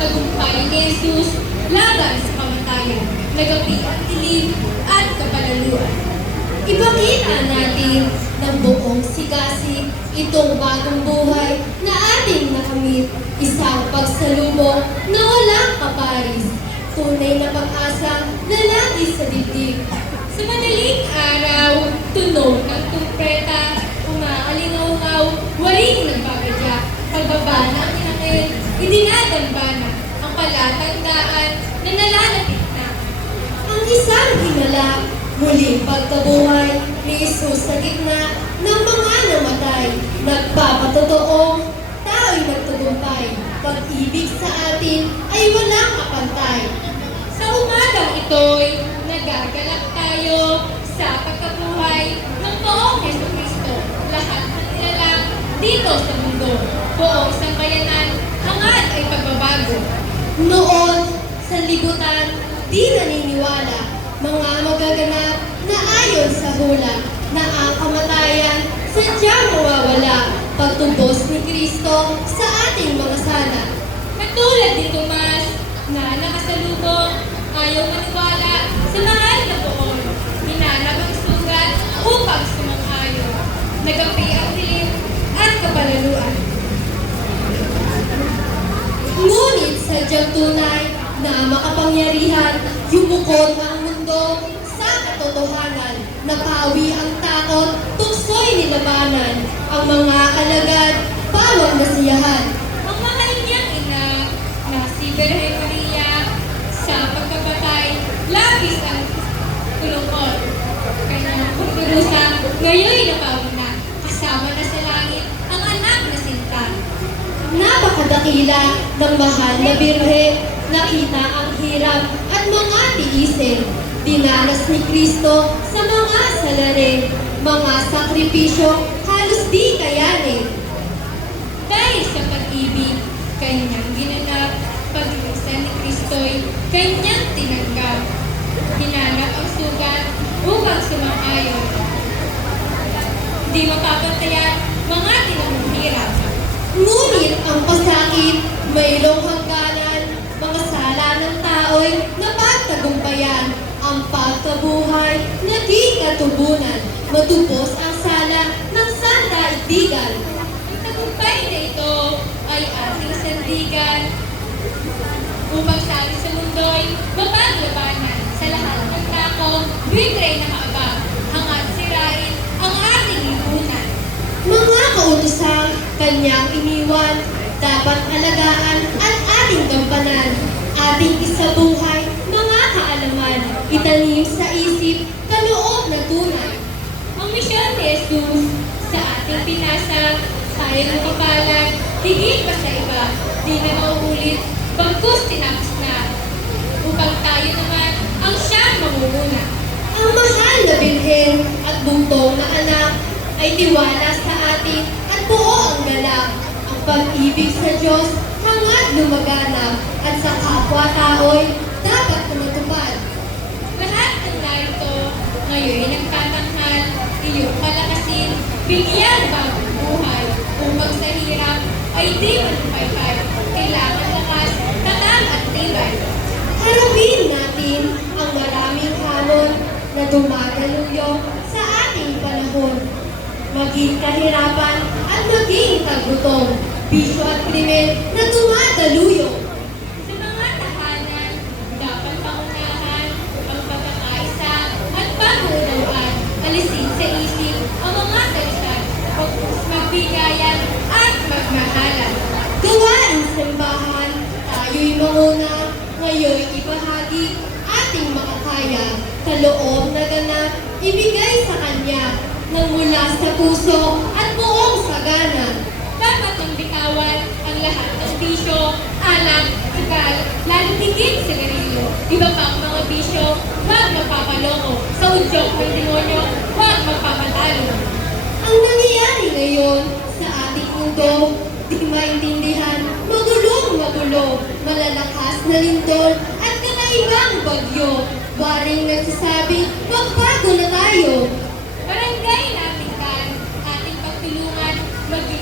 tagumpay ni Jesus laban sa kamatayan, nagapi ang dilim at kapalaluan. Ipakita natin ng buong sigasig itong bagong buhay na ating nakamit. Isang pagsalubong na walang kaparis. Tunay na pag-asa na lagi sa dibdib. Sa madaling araw, tunog ng tumpeta, umaalingaw-ngaw, waling nagbagadya. Pagbaba ng inangin, idinadambana ang palatandaan na nalalapit na. Ang isang hinala, muling pagkabuhay ni Jesus sa gitna ng mga namatay, nagpapatotoong tao'y magtagumpay. Pag-ibig sa atin ay walang kapantay. Sa umagang ito'y nagagalak tayo sa pagkabuhay ng poong Yeso Kristo. Lahat ng nilalang dito sa mundo. Buong sambayanan, hangad ay pagbabago. Noon, sa libutan, di naniniwala, mga magaganap na ayon sa hula, na ang kamatayan sadyang mawawala pagtubos ni Kristo sa ating mga sala. Katulad ni Tomas na nakasalubong, ayaw maniwala sadyang tunay na makapangyarihan, yumukod ang mundo sa katotohanan. Napawi ang takot, tukso'y nilabanan. Ang mga alagad, pawang nasiyahan. Ang mahal niyang ina na si Birhen Maria sa pagkapatay, labis ang kulungkot. Kanyang pagkurusa, ngayon napawi na. Kasama na sa langit ang anak na sinta. Napakadakila ng mahal na birhe, nakita ang hirap at mga tiisin. Dinanas ni Kristo sa mga salarin, mga sakripisyo halos di kayanin. Dahil sa pag-ibig, kanyang ginanap, pag-iusan ni Kristo'y kanyang tinanggap. Hinanap ang sugat upang sumang-ayon. Di mapapantayan mga tinanong hirap. Ngunit ang mayroong hangganan, mga sala ng tao'y napagtagumpayan. Ang pagkabuhay, naging katubunan, matubos ang sala ng sandaigdigan. Ang tagumpay na ito ay ating sandigan upang sa sa mundo'y mapaglabanan sa lahat ng tako, bigray na maabang, hangat sirain ang ating lipunan. Mga kautosang kanyang iniwan, dapat alagaan at ating gampanan. Ating isabuhay, mga kaalaman, itanim sa isip, kaloob na tunay. Ang misyon ni Jesus sa ating pinasa, tayo ng kapalan, higit pa sa iba, di na mauulit, bagkus tinapos na, upang tayo naman ang siyang mamumuna. Ang mahal na bilhin at buntong na anak ay tiwala sa atin at buo ang galak. Ang pag-ibig sa Diyos hangad lumaganap at sa kapwa-tao'y dapat na matupad. Lahat ng narito ngayon nagtatanghal, iyong palakasin, bigyan bagong buhay, upang sa hirap ay di manumpaypay. Kailangan lakas, tatang at tibay. Harapin natin ang maraming hamon na dumadaluyong sa ating panahon. Maging kahirapan at maging kagutom, bisyo at krimen na dumadaluyong. Sa mga tahanan, dapat pangunahan ang pagkakaisa at pag-uunawaan. Alisin sa isip ang mga pagpus magbigayan at magmahalan. Gawain simbahan, tayo'y manguna, ngayon ibahagi ating makakaya, kaloob na ganap, ibigay sa Kanya, nang mula sa puso at buong sagana. Dapat ng bitawan ang lahat ng bisyo, alak, sugal, lalo higit sa garilyo. Iba pa ang mga bisyo, huwag magpapaloko. Sa udyok ng demonyo, huwag magpapatalo. Ang nangyayari ngayon sa ating mundo, di maintindihan, magulong magulo, malalakas na lindol, at kakaibang bagyo. Waring nagsasabi, magbago na tayo. Barangay natin kan, ating pagtulungan, maging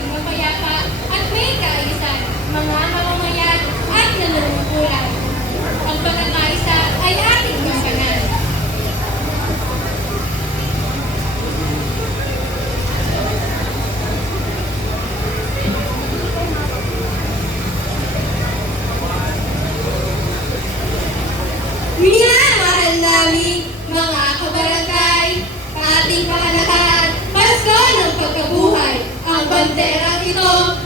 ating kahalagahan, pasko ng pagkabuhay. Ang bandera ito